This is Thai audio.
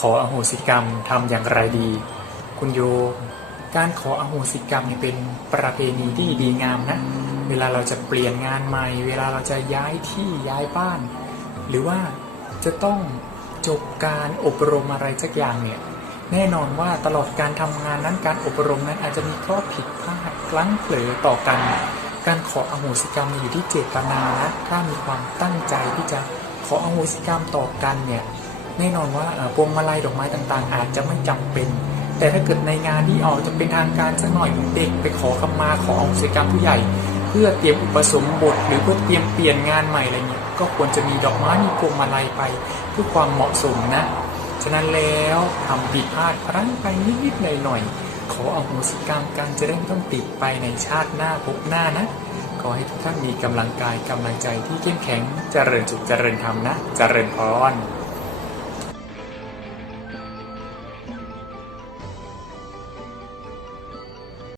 ขออโหสิกรรมทำอย่างไรดี คุณโย การขออโหสิกรรมเนี่ยเป็นประเพณีที่ดีงามนะ เวลาเราจะเปลี่ยนงานใหม่ เวลาเราจะย้ายที่ย้ายบ้าน หรือว่าจะต้องจบการอบรมอะไรสักอย่างเนี่ยแน่นอนว่าตลอดการทำงานนั้นการอบรมนั้นอาจจะมีข้อผิดพลาดพลั้งเผลอต่อกัน การขออโหสิกรรมอยู่ที่เจตนานะถ้ามีความตั้งใจที่จะขออโหสิกรรมต่อกันเนี่ย แน่นอนว่าพวงมาลัยดอกไม้ต่างๆ อาจจะไม่จำเป็น แต่ถ้าเกิดในงานที่ออกจะเป็นทางการสักหน่อยเด็กไปขอขมาขออโหสิกรรมผู้ใหญ่ เพื่อเตรียมอุปสมบท หรือเพื่อเตรียมเปลี่ยนงานใหม่อะไรเงี้ยก็ควรจะมีดอกไม้มีพวงมาลัยไปเพื่อความเหมาะสมนะ ฉะนั้นแล้วทำผิดพลาดพลั้งไปนิดๆหน่อยๆขออโหสิกรรมกันจะได้ไม่ต้องติดไปในชาติหน้าภพหน้านะขอให้ทุกท่านมีกำลังกายกำลังใจที่เข้มแข็ง เจริญจุกเจริญธรรมนะ เจริญพร